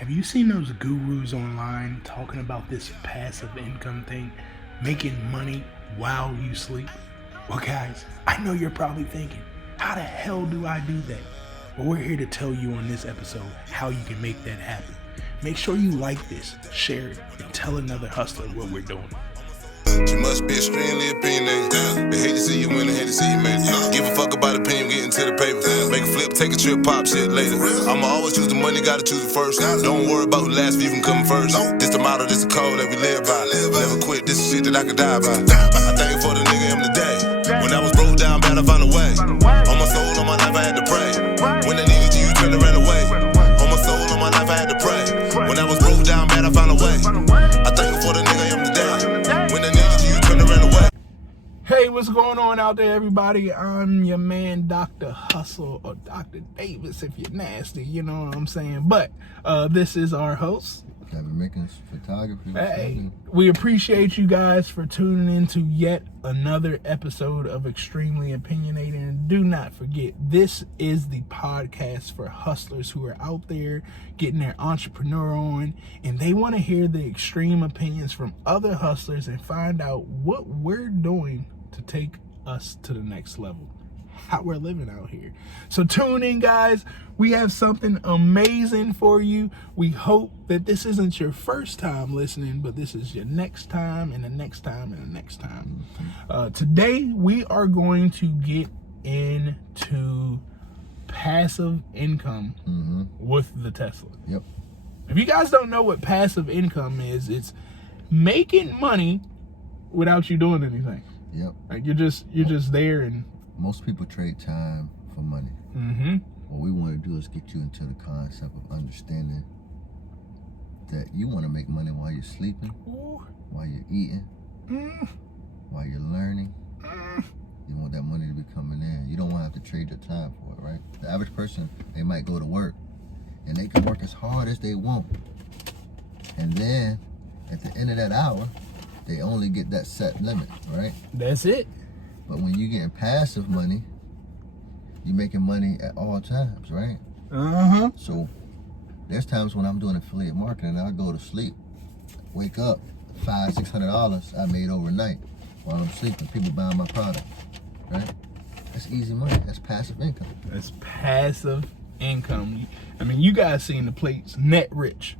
Have you seen those gurus online talking about this passive income thing, making money while you sleep? Well, guys, I know you're probably thinking, how the hell do I do that? Well, we're here to tell you on this episode how you can make that happen. Make sure you like this, share it, and tell another hustler what we're doing. You must be extremely opinionated. They hate to see you win, they hate to see you make it. Give a fuck about opinion, get into the paper. Make a flip, take a trip, pop shit later. I'ma always choose the money, gotta choose it first. Don't worry about who last, you can come first. This the motto, this the code that we live by. Never quit, this is shit that I could die by. I thank you for the nigga in the day. When I was broke down, bad, I found a way. On my soul, on my life, I had to pray. When I needed you, you turned and ran away. On my soul, on my life, I had to pray. When I was broke down, bad, I found a way. I thank you for the nigga in the day. When I needed you, you turned and ran away. Hey, what's going on out there, everybody? I'm your man, Dr. Hustle, or Dr. Davis, if you're nasty, you know what I'm saying? But this is our host, Devin Mickens Photography. Hey, we appreciate you guys for tuning in to yet another episode of Extremely Opinionated. And do not forget, this is the podcast for hustlers who are out there getting their entrepreneur on, and they want to hear the extreme opinions from other hustlers and find out what we're doing to take us to the next level, how we're living out here. So tune in, guys. We have something amazing for you. We hope that this isn't your first time listening, but this is your next time and the next time and the next time. Today we are going to get into passive income with the Tesla. Yep. If you guys don't know what passive income is, it's making money without you doing anything. Yep. Like you're just there. And most people trade time for money. What we want to do is get you into the concept of understanding that you want to make money while you're sleeping, while you're eating, while you're learning. You want that money to be coming in. You don't want to have to trade your time for it, right? The average person, they might go to work and they can work as hard as they want. And then at the end of that hour, they only get that set limit, right? That's it. But when you're getting passive money, you're making money at all times, right? So there's times when I'm doing affiliate marketing and I go to sleep, wake up, $500-$600 I made overnight while I'm sleeping. People buying my product, right? That's easy money. That's passive income. That's passive income. I mean, you guys seen the plates, net rich.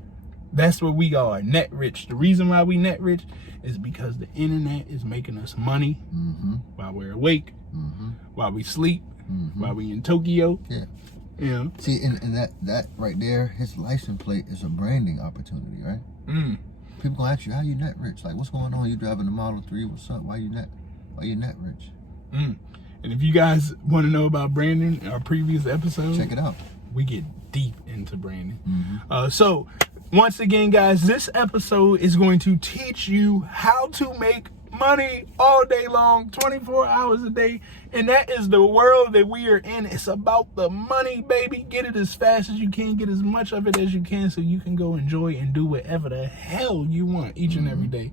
That's what we are, net rich. The reason why we net rich is because the internet is making us money while we're awake, while we sleep, while we in Tokyo. Yeah. Yeah. See, and that right there, his license plate is a branding opportunity, right? People gonna ask you, how you net rich? Like, what's going on? You driving a Model 3? What's up? Why you net rich? And if you guys want to know about branding, our previous episode, check it out. We get deep into branding. So once again, guys, this episode is going to teach you how to make money all day long, 24 hours a day. And that is the world that we are in. It's about the money, baby. Get it as fast as you can. Get as much of it as you can so you can go enjoy and do whatever the hell you want each and every day.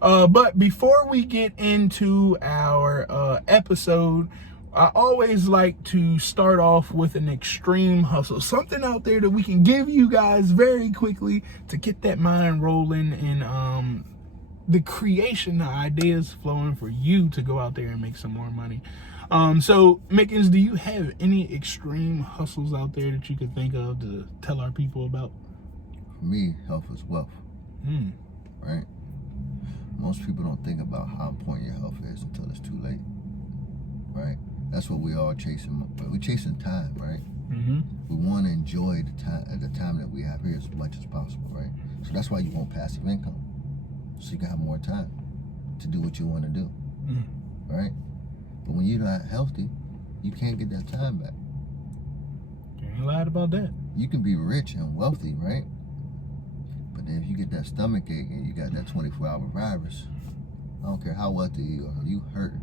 But before we get into our episode, I always like to start off with an extreme hustle, something out there that we can give you guys very quickly to get that mind rolling and the creation, the ideas flowing for you to go out there and make some more money. So, Mickens, do you have any extreme hustles out there that you could think of to tell our people about? For me, health is wealth, right? Most people don't think about how important your health is until it's too late, right? That's what we all chasing. We're chasing time, right? We want to enjoy the time that we have here as much as possible, right? So that's why you want passive income, so you can have more time to do what you want to do, right? But when you're not healthy, you can't get that time back. You ain't lied about that. You can be rich and wealthy, right? But then if you get that stomach ache and you got that 24-hour virus, I don't care how wealthy you are, you hurt.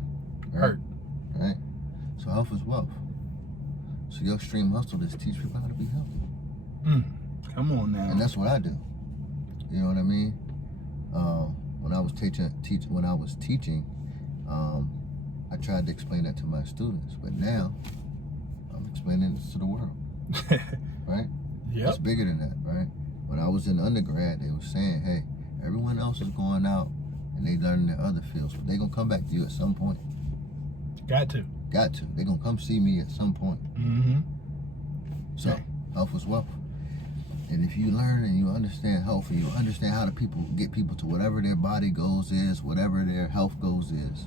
Right? So health is wealth. So your extreme hustle is teach people how to be healthy. Come on now. And that's what I do. You know what I mean? When I was teaching, I tried to explain that to my students, but now I'm explaining this to the world. Right? Yep. It's bigger than that, right? when I was in undergrad, they were saying, hey, everyone else is going out and they learning their other fields, but they gonna come back to you at some point. Got to. They gonna come see me at some point. So health is wealth. And if you learn and you understand health, and you understand how to get people to whatever their body goals is, whatever their health goals is,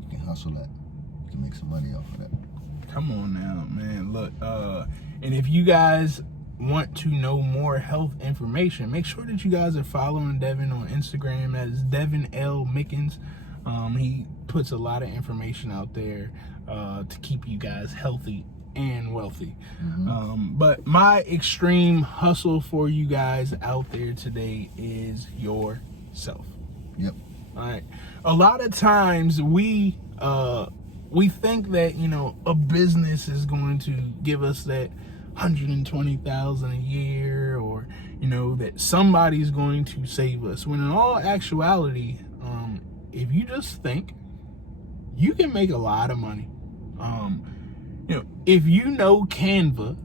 you can hustle that. You can make some money off of that. Come on now, man. Look, and if you guys want to know more health information, make sure that you guys are following Devin on Instagram. That is Devin L. Mickens. He puts a lot of information out there to keep you guys healthy and wealthy. But my extreme hustle for you guys out there today is yourself. Yep. All right. A lot of times we think that, you know, a business is going to give us that $120,000 a year, or, you know, that somebody's going to save us, when in all actuality, if you just think, you can make a lot of money. You know, if you know Canva,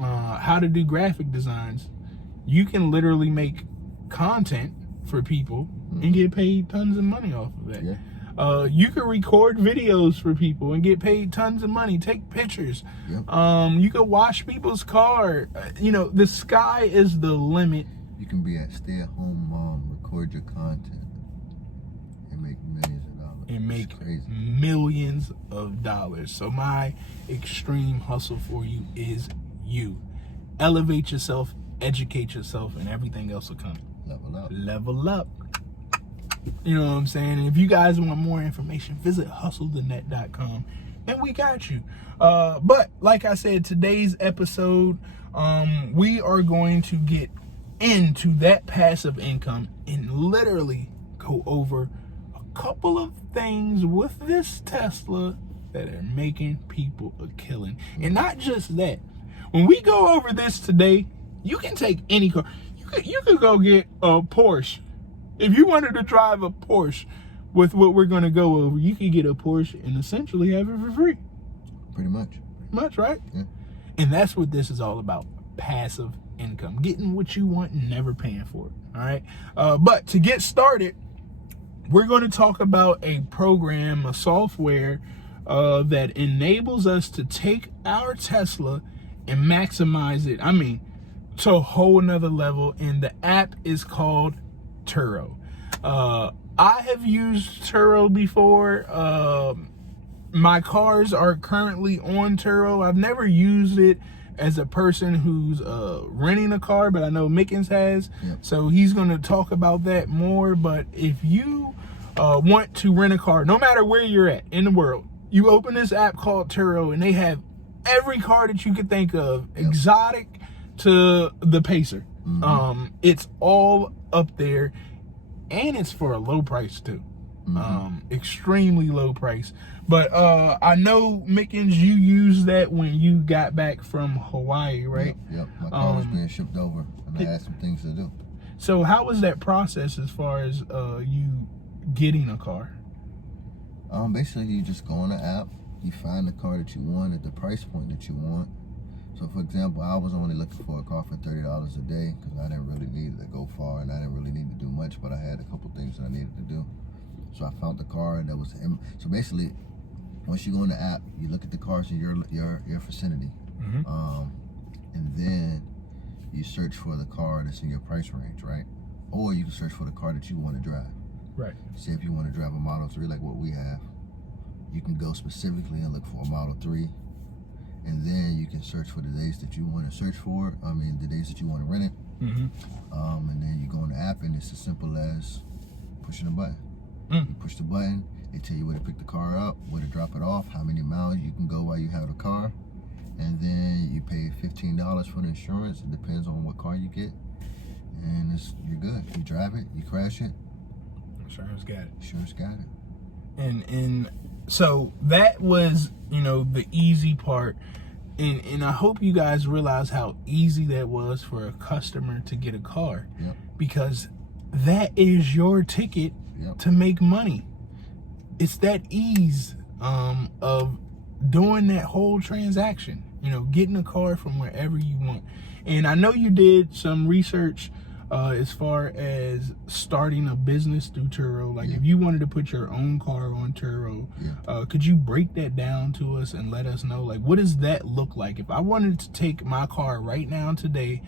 how to do graphic designs, you can literally make content for people and get paid tons of money off of that. You can record videos for people and get paid tons of money, take pictures. You can wash people's car. You know, the sky is the limit. You can be a stay-at-home mom, record your content, and make millions of dollars. And make millions of dollars. So my extreme hustle for you is you. Elevate yourself, educate yourself, and everything else will come. Level up. Level up. You know what I'm saying? And if you guys want more information, visit hustlethenet.com and we got you. But like I said, today's episode, we are going to get into that passive income and literally go over a couple of things with this Tesla that are making people a killing. And not just that. When we go over this today, you can take any car. You could go get a Porsche. If you wanted to drive a Porsche with what we're going to go over, you could get a Porsche and essentially have it for free. Pretty much. Right? Yeah. And that's what this is all about. Passive income. Getting what you want and never paying for it. All right? But to get started, we're going to talk about a program, a software that enables us to take our Tesla and maximize it. I mean, to a whole nother level. And the app is called Turo. I have used Turo before. My cars are currently on Turo. I've never used it as a person who's renting a car, but I know Mickens has. So he's going to talk about that more. But if you want to rent a car, no matter where you're at in the world, you open this app called Turo and they have every car that you could think of, exotic to the Pacer. It's all up there, and it's for a low price too. Extremely low price. But I know, Mickens, you used that when you got back from Hawaii, right? Yep. My car was being shipped over, and I had some things to do. So how was that process as far as you getting a car? Basically, you just go on the app, you find the car that you want at the price point that you want. So, for example, I was only looking for a car for $30 a day because I didn't really need to go far and I didn't really need to do much, but I had a couple things that I needed to do. So I found the car that was. So basically, once you go in the app, you look at the cars in your vicinity, and then you search for the car that's in your price range, right? Or you can search for the car that you want to drive. Right. Say if you want to drive a Model 3 like what we have, you can go specifically and look for a Model 3. And then you can search for the days that you want to search for. I mean, the days that you want to rent it. And then you go on the app, and it's as simple as pushing a button. You push the button, they tell you where to pick the car up, where to drop it off, how many miles you can go while you have the car. And then you pay $15 for the insurance. It depends on what car you get. And you're good. You drive it, you crash it. Insurance got it. Insurance got it. And so that was, you know, the easy part. And I hope you guys realize how easy that was for a customer to get a car. Because that is your ticket to make money. It's that ease of doing that whole transaction. getting a car from wherever you want. And I know you did some research as far as starting a business through Turo. Like if you wanted to put your own car on Turo, could you break that down to us and let us know, like, what does that look like? If I wanted to take my car right now today,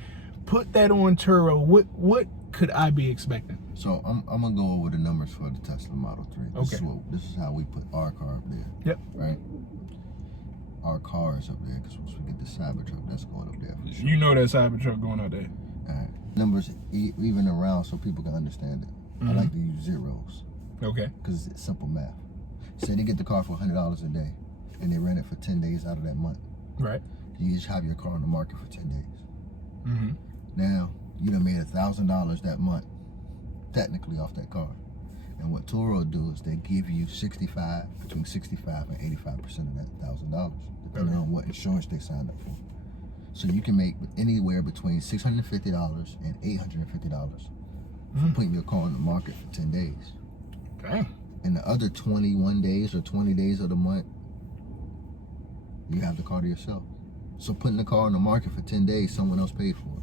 put that on Turo, what could I be expecting? So I'm gonna go over the numbers for the Tesla Model 3. This is how we put our car up there. Yep. Right? Our car is up there, because once we get the Cybertruck, that's going up there for sure. You know that Cybertruck going up there. All right. Numbers even around so people can understand it. I like to use zeros. Okay. Because it's simple math. Say they get the car for $100 a day, and they rent it for 10 days out of that month. Right. You just have your car on the market for 10 days. Mm-hmm. Now, you done made $1,000 that month, technically, off that car. And what Turo do is they give you between 65 and 85% of that $1,000, depending on what insurance they signed up for. So you can make anywhere between $650 and $850 for putting your car on the market for 10 days. Okay. And the other 21 days or 20 days of the month, you have the car to yourself. So putting the car on the market for 10 days, someone else paid for it.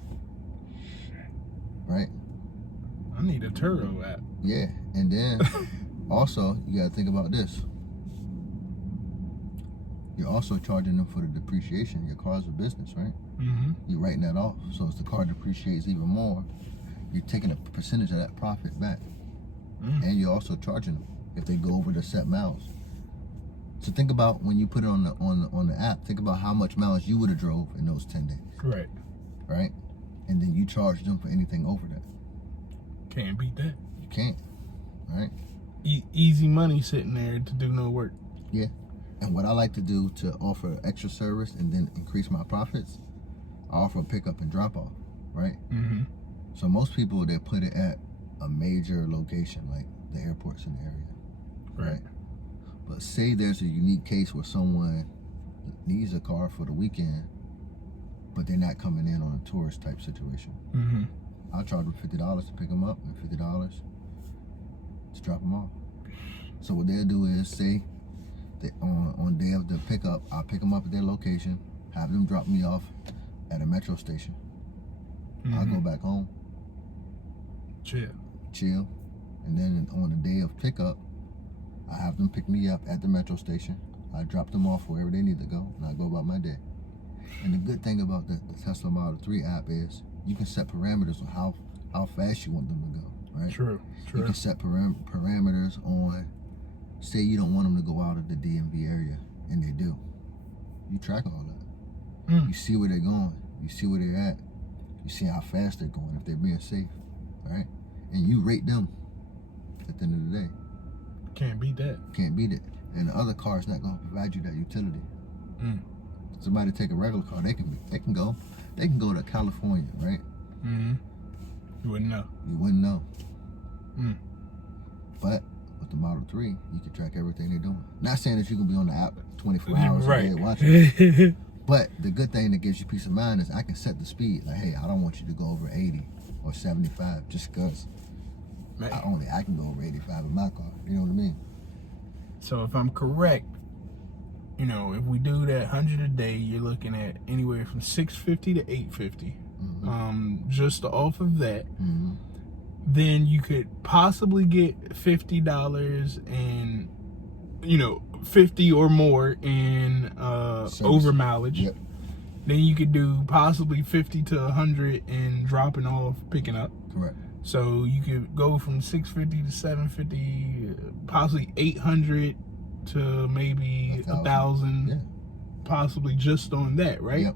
Right? I need a Turo app. Yeah, and then also you gotta think about this. You're also charging them for the depreciation. Your car's a business, right? Mm-hmm. You're writing that off. So as the car depreciates even more, you're taking a percentage of that profit back. And you're also charging them if they go over the set miles. So think about when you put it on the app. Think about how much miles you would have drove in those 10 days. Right. Right? And then you charge them for anything over that. Can't beat that. You can't. Right? Easy money sitting there to do no work. Yeah. And what I like to do to offer extra service and then increase my profits, I offer a pickup and drop off, right? Mm-hmm. So most people, they put it at a major location, like the airports in the area, right? But say there's a unique case where someone needs a car for the weekend, but they're not coming in on a tourist type situation. Mm-hmm. I'll charge them $50 to pick them up and $50 to drop them off. So what they'll do is say, on day of the pickup, I'll pick them up at their location, have them drop me off at a metro station. I'll go back home, chill, and then on the day of pickup, I have them pick me up at the metro station. I drop them off wherever they need to go, and I go about my day. And the good thing about the Tesla Model 3 app is you can set parameters on how fast you want them to go, right? True. You can set parameters on, say you don't want them to go out of the DMV area, and they do. You track all that. You see where they're going. You see where they're at. You see how fast they're going, if they're being safe, right? And you rate them at the end of the day. Can't beat that. Can't beat it. And the other car is not going to provide you that utility. Somebody take a regular car, they can go to California, right? You wouldn't know. You wouldn't know. But with the Model 3, you can track everything they're doing. Not saying that you can be on the app 24 hours a day watching it. But the good thing that gives you peace of mind is I can set the speed. Like, hey, I don't want you to go over 80 or 75 just because I can go over 85 in my car. You know what I mean? So if I'm correct, if we do that 100 a day, you're looking at anywhere from 650 to 850. Just off of that, then you could possibly get $50 and 50 or more in over mileage. Yep. Then you could do possibly 50 to 100 in dropping off, picking up. Correct. So you could go from 650 to 750, possibly 800 to maybe 1,000, possibly just on that, right? Yep.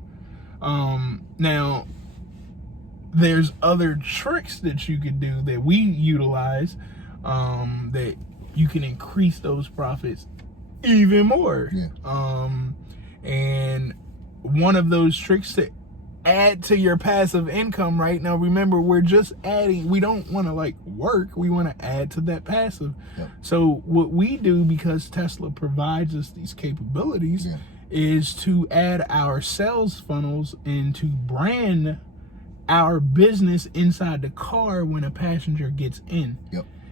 Now, there's other tricks that you could do that we utilize that you can increase those profits even more. And one of those tricks to add to your passive income right now, remember, we're just adding. We don't want to work, we want to add to that passive. So what we do, because Tesla provides us these capabilities, is to add our sales funnels and to brand our business inside the car when a passenger gets in.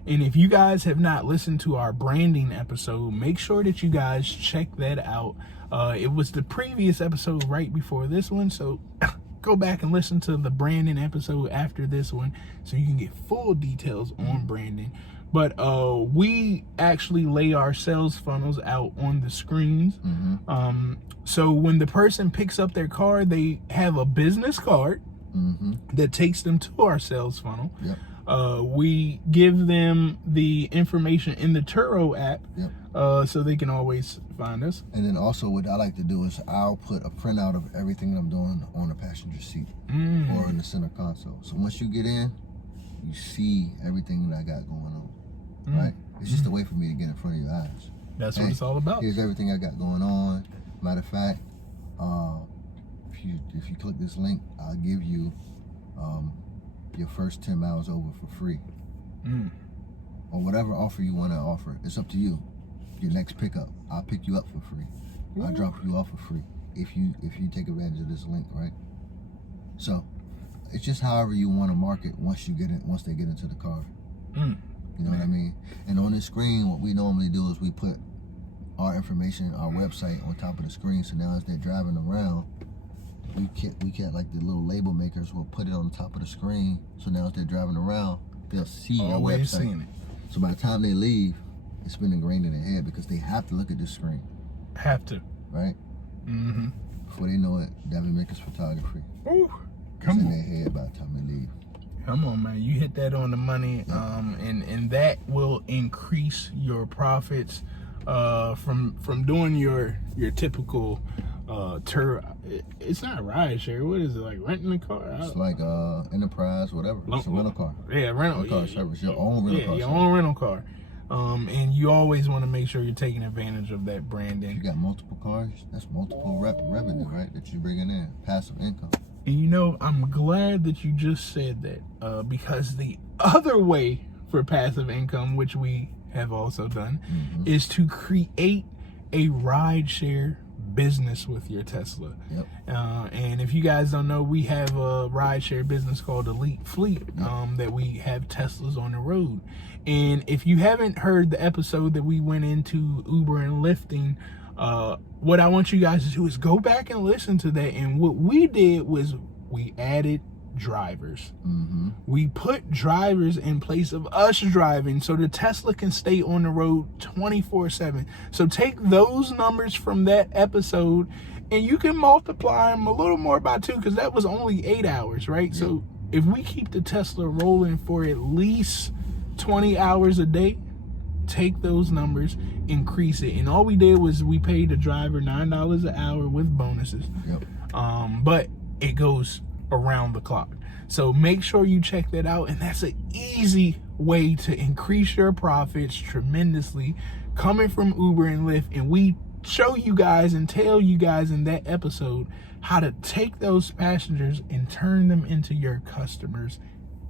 And if you guys have not listened to our branding episode, make sure that you guys check that out. It was the previous episode right before this one, so go back and listen to the branding episode after this one so you can get full details on branding. But we actually lay our sales funnels out on the screens. So when the person picks up their car, they have a business card that takes them to our sales funnel. We give them the information in the Turo app so they can always find us. And then also what I like to do is I'll put a printout of everything that I'm doing on the passenger seat or in the center console. So once you get in, you see everything that I got going on, right? It's just a way for me to get in front of your eyes. That's what it's all about. Here's everything I got going on. Matter of fact, if you click this link, I'll give you your first 10 miles over for free. Or whatever offer you want to offer. It's up to you. Your next pickup, I'll pick you up for free. I'll drop you off for free if you take advantage of this link, right? So it's just however you want to market once they get into the car. You know what I mean? And on the screen, what we normally do is we put our information, our website on top of the screen. So now as they're driving around, we can't like the little label makers will put it on the top of the screen. So now as they're driving around, they'll see our website. Seeing it. So by the time they leave, it's been ingrained in their head because they have to look at this screen. Have to. Right? Before they know it, Devin Mickens Photography. Ooh, it's in their head by the time they leave. Come on, man. You hit that on the money. And that will increase your profits from doing your typical tour. It's not rideshare. What is it, like renting a car? It's like enterprise, whatever. It's a rental car. Yeah, rental car service. Your own rental car. Your own rental car. And you always want to make sure you're taking advantage of that branding. If you got multiple cars, that's multiple revenue, right? That you're bringing in, passive income. And you know, I'm glad that you just said that because the other way for passive income, which we have also done, is to create a rideshare business with your Tesla. And if you guys don't know, we have a rideshare business called Elite Fleet that we have Teslas on the road. And if you haven't heard the episode that we went into Uber and Lyfting, what I want you guys to do is go back and listen to that. And what we did was we added drivers. We put drivers in place of us driving so the Tesla can stay on the road 24/7. So take those numbers from that episode and you can multiply them a little more by 2 because that was only 8 hours, right? So if we keep the Tesla rolling for at least 20 hours a day, take those numbers, increase it. And all we did was we paid the driver $9 an hour with bonuses. But it goes around the clock. So make sure you check that out. And that's an easy way to increase your profits tremendously coming from Uber and Lyft. And we show you guys and tell you guys in that episode how to take those passengers and turn them into your customers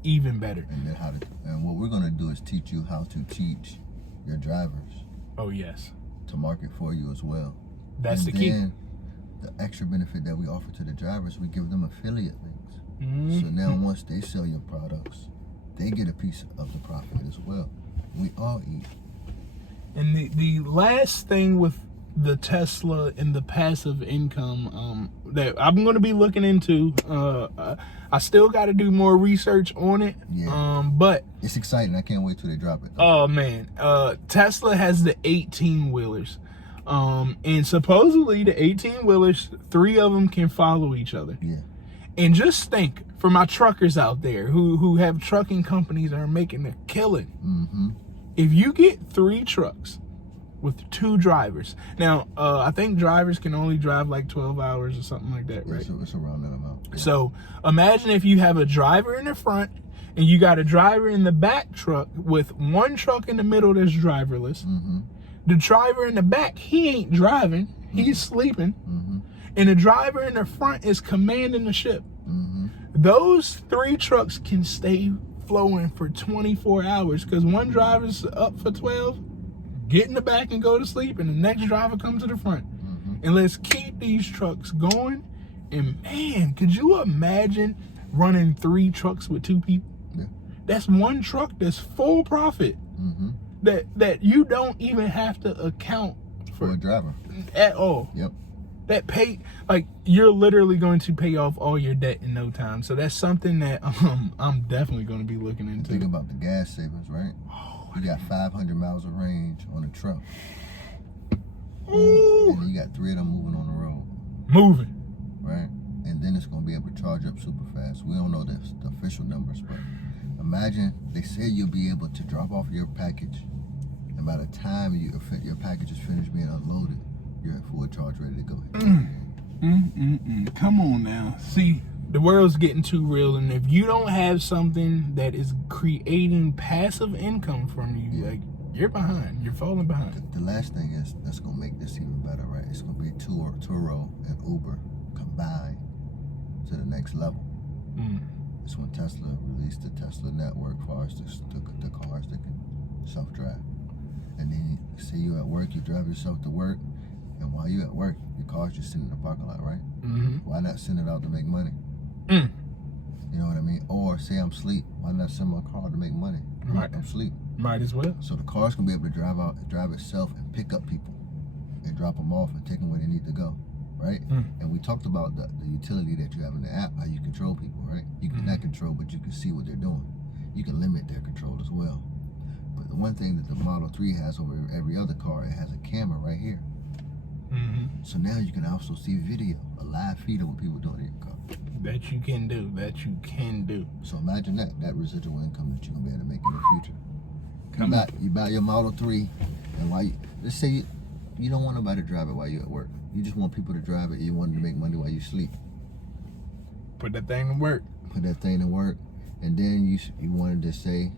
even better. And then and what we're going to do is teach you how to teach your drivers. Oh, yes. To market for you as well. That's the key. And the extra benefit that we offer to the drivers, we give them affiliate links. So now once they sell your products, they get a piece of the profit as well. We all eat. And the last thing with the Tesla and the passive income that I'm going to be looking into, I still got to do more research on it. But it's exciting. I can't wait till they drop it. Oh man, Tesla has the 18-wheelers, and supposedly the 18-wheelers, 3 of them can follow each other. And just think, for my truckers out there who have trucking companies that are making a killing, if you get 3 trucks with 2 drivers. Now, I think drivers can only drive like 12 hours or something like that, right? It's around that amount. So imagine if you have a driver in the front and you got a driver in the back truck with 1 truck in the middle that's driverless. The driver in the back, he ain't driving, he's sleeping. And the driver in the front is commanding the ship. Those 3 trucks can stay flowing for 24 hours because one driver's up for 12, get in the back and go to sleep, and the next driver comes to the front. And let's keep these trucks going. And man, could you imagine running 3 trucks with 2 people? That's 1 truck that's full profit. That you don't even have to account for a driver at all. you're literally going to pay off all your debt in no time. So that's something that I'm definitely going to be looking into. Think about the gas savings, right? You got 500 miles of range on a truck. Ooh. And then you got 3 of them moving on the road. Moving. Right? And then it's going to be able to charge up super fast. We don't know the official numbers, but imagine they say you'll be able to drop off your package, and by the time your package is finished being unloaded, you're at full charge, ready to go. Come on now. See, the world's getting too real, and if you don't have something that is creating passive income from you, like, you're behind. You're falling behind. The last thing is that's gonna make this even better, right? It's gonna be Turo and Uber combined to the next level. It's when Tesla released the Tesla network for us, the cars that can self-drive. And then say you at work, you drive yourself to work, and while you're at work, your car's just sitting in the parking lot, right? Why not send it out to make money? You know what I mean? Or say I'm asleep, why not send my car to make money? Right. I'm asleep. Might as well. So the car's gonna be able to drive itself and pick up people and drop them off and take them where they need to go, right? And we talked about the utility that you have in the app, how you control people, right? You can not control, but you can see what they're doing. You can limit their control as well. But the one thing that the Model 3 has over every other car, it has a camera right here. So now you can also see video, a live feed of what people doing in your car. That you can do. That you can do. So imagine that residual income that you're gonna be able to make in the future. You buy your Model 3, and let's say you don't want nobody to drive it while you're at work. You just want people to drive it. You want to make money while you sleep. Put that thing to work. Put that thing to work, and then you wanted to say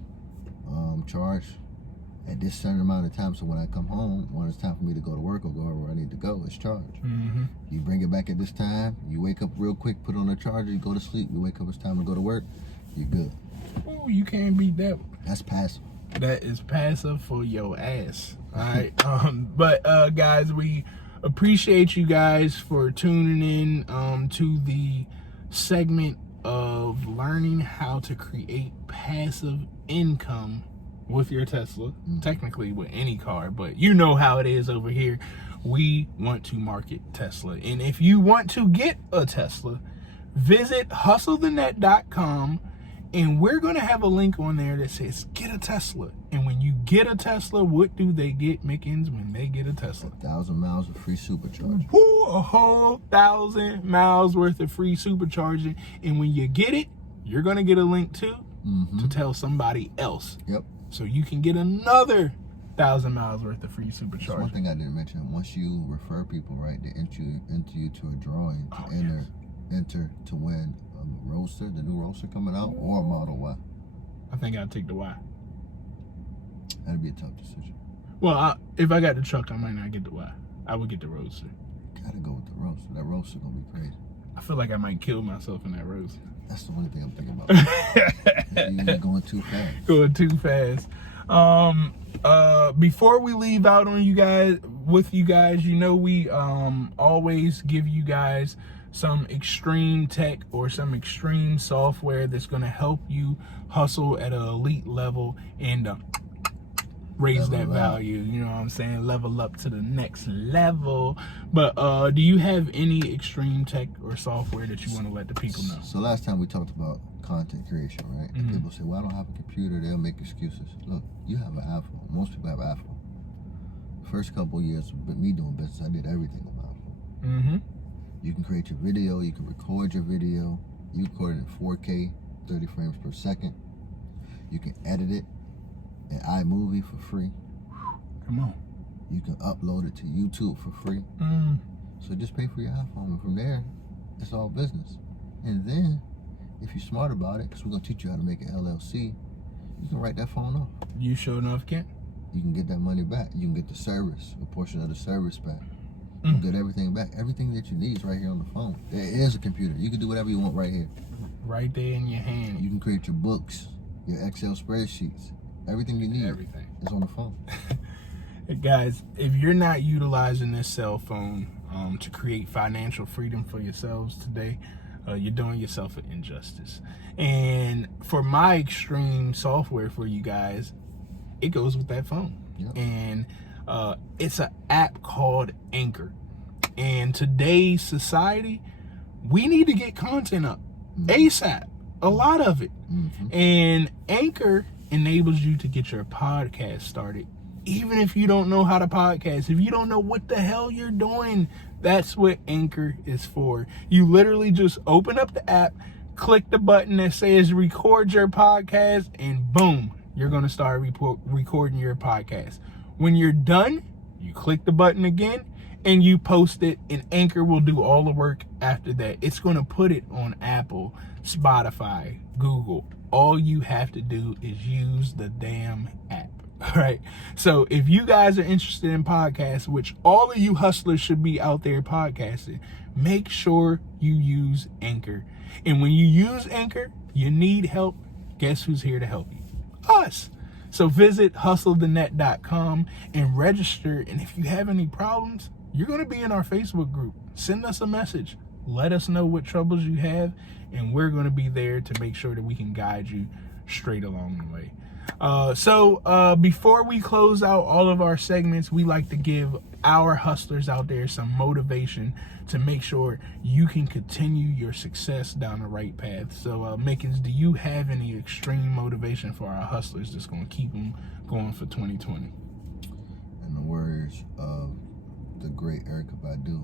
charge at this certain amount of time. So when I come home, when it's time for me to go to work or go where I need to go, it's charged. You bring it back at this time. You wake up real quick, put on the charger. You go to sleep. You wake up, it's time to go to work. You're good. Oh, you can't beat that. That's passive. That is passive for your ass. All right. But guys, we appreciate you guys for tuning in to the segment of learning how to create passive income with your Tesla. Technically with any car, but you know how it is over here. We want to market Tesla. And if you want to get a Tesla, visit hustlethenet.com. And we're going to have a link on there that says, get a Tesla. And when you get a Tesla, what do they get, Mickens, when they get a Tesla? 1,000 miles of free supercharging. Woo, a whole 1,000 miles worth of free supercharging. And when you get it, you're going to get a link too to tell somebody else. Yep. So you can get another 1,000 miles worth of free supercharging. That's one thing I didn't mention. Once you refer people, right, they enter you to a drawing to enter to win a Roadster, the new Roadster coming out, or a Model Y. I think I'd take the Y. That'd be a tough decision. Well, if I got the truck, I might not get the Y. I would get the Roadster. Gotta go with the Roadster. That Roadster gonna be crazy. I feel like I might kill myself in that Roadster. That's the only thing I'm thinking about. You're going too fast. Going too fast. Before we leave out on you guys, you know, we always give you guys some extreme tech or some extreme software that's going to help you hustle at an elite level and raise that value. You know what I'm saying? Level up to the next level. But do you have any extreme tech or software that you want to let the people know? So last time we talked about content creation, right? People say, well, I don't have a computer. They'll make excuses. Look, you have an iPhone. Most people have an iPhone. The first couple of years of me doing business, I did everything on my iPhone. You can create your video. You can record your video. You record it in 4K, 30 frames per second. You can edit it in iMovie for free. Come on. You can upload it to YouTube for free. So just pay for your iPhone, and from there, it's all business. And then, if you're smart about it, because we're going to teach you how to make an LLC, you can write that phone off. You sure enough can. You can get that money back. You can get the service, a portion of the service back. You can get everything back. Everything that you need is right here on the phone. There is a computer. You can do whatever you want right here. Right there in your hand. You can create your books, your Excel spreadsheets. Everything you need is on the phone. Hey guys, if you're not utilizing this cell phone to create financial freedom for yourselves today, you're doing yourself an injustice. And for my extreme software for you guys, it goes with that phone. And it's an app called Anchor. in today's society, we need to get content up ASAP, a lot of it. And Anchor enables you to get your podcast started. Even if you don't know how to podcast, if you don't know what the hell you're doing, that's what Anchor is for. You literally just open up the app, click the button that says record your podcast, and boom, you're going to start recording your podcast. When you're done, you click the button again and you post it, and Anchor will do all the work after that. It's going to put it on Apple, Spotify, Google. All you have to do is use the damn app. All right. So if you guys are interested in podcasts, which all of you hustlers should be out there podcasting, make sure you use Anchor. And when you use Anchor, you need help. Guess who's here to help you? Us. So visit hustlethenet.com and register. And if you have any problems, you're going to be in our Facebook group. Send us a message. Let us know what troubles you have, and we're going to be there to make sure that we can guide you straight along the way. So before we close out all of our segments, we like to give our hustlers out there some motivation to make sure you can continue your success down the right path. So Mickens, do you have any extreme motivation for our hustlers that's going to keep them going for 2020? In the words of the great Erykah Badu,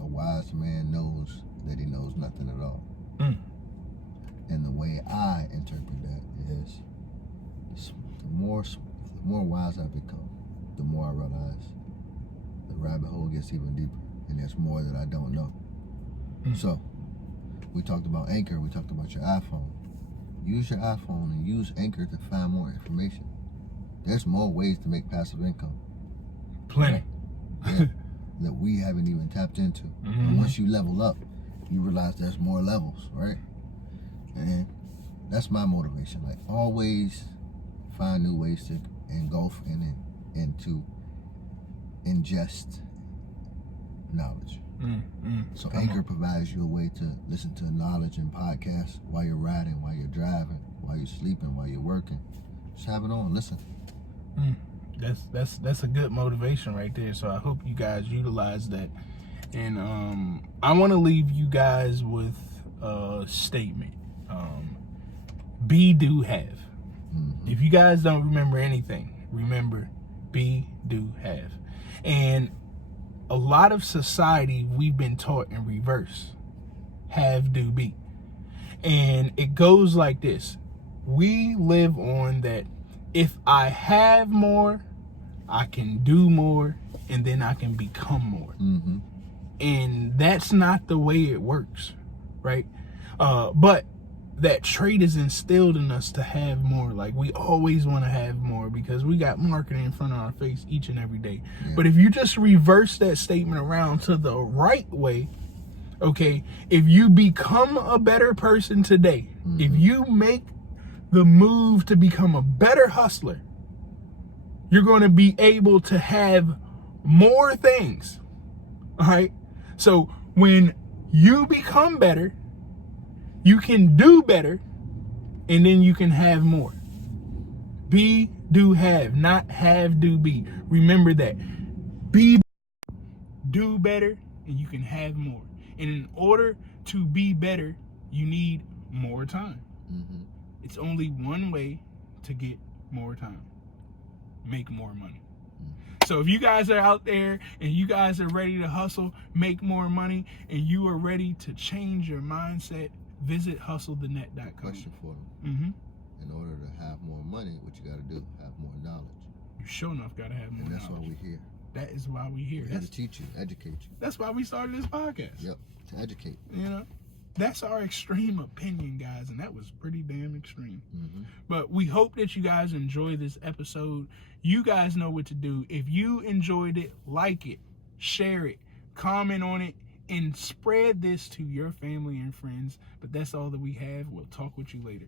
a wise man knows that he knows nothing at all. And the way I interpret that is, the more wise I become, the more I realize the rabbit hole gets even deeper, and there's more that I don't know. So we talked about Anchor, we talked about your iPhone. Use your iPhone and use Anchor to find more information. There's more ways to make passive income. Plenty. That we haven't even tapped into. And once you level up, you realize there's more levels, right? And that's my motivation. Like, always find new ways to engulf and to ingest knowledge. So Anchor provides you a way to listen to knowledge and podcasts while you're riding, while you're driving, while you're sleeping, while you're working. Just have it on, listen. That's a good motivation right there. So I hope you guys utilize that. And I want to leave you guys with a statement. Be, do, have. If you guys don't remember anything, remember be, do, have. And a lot of society, we've been taught in reverse. Have, do, be. And it goes like this. We live on that if I have more, I can do more, and then I can become more. And that's not the way it works, right? But that trait is instilled in us to have more. Like, we always want to have more because we got marketing in front of our face each and every day. But if you just reverse that statement around to the right way, okay, if you become a better person today, if you make the move to become a better hustler, you're going to be able to have more things. All right. So when you become better, you can do better, and then you can have more. Be, do, have, not have, do, be. Remember that. Be, do better, and you can have more. And in order to be better, you need more time. It's only one way to get more time. Make more money. So if you guys are out there and you guys are ready to hustle, make more money, and you are ready to change your mindset, visit hustlethenet.com. Question for them. In order to have more money, what you got to do? Have more knowledge. You sure enough got to have more knowledge. And that's why we're here. That is why we're here. We're here to teach you, educate you. That's why we started this podcast. Yep, to educate. You know? That's our extreme opinion, guys, and that was pretty damn extreme. But we hope that you guys enjoy this episode. You guys know what to do. If you enjoyed it, like it, share it, comment on it, and spread this to your family and friends. But that's all that we have. We'll talk with you later.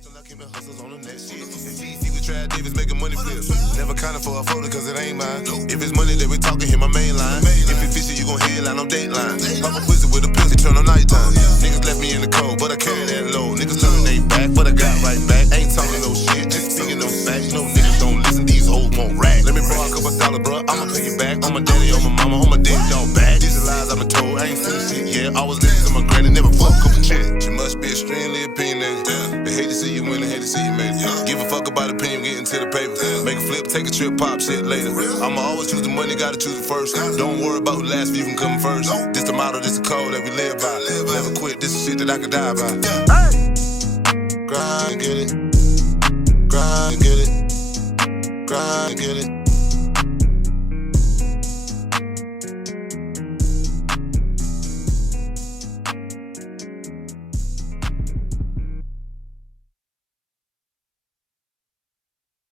Still I keep hustles on the next shit. See, we tried Davis making money flips. Never counted for a photo cause it ain't mine. If it's money that we talking, hit my main line. If it fishy, you gon' headline on Dateline. Pop a pussy with a pussy, turn on nighttime. Niggas left me in the cold, but I carry that load. Niggas turning they back, but I got right back. Ain't talking no shit, just speaking no facts. No niggas don't listen, these hoes won't rag. Let me borrow a couple $, bruh, I'ma pay you back. On my daddy, on my mama, on my daddy. hate to see you win, hate to see you make it. Give a fuck about opinion, getting to the paper. Make a flip, take a trip, pop shit later. I'ma always choose the money, gotta choose it first. Don't worry about who last, you can come first. This the motto, this the code that we live by. Never quit, this is shit that I could die by. Grind, get it. Grind, get it. Grind, get it.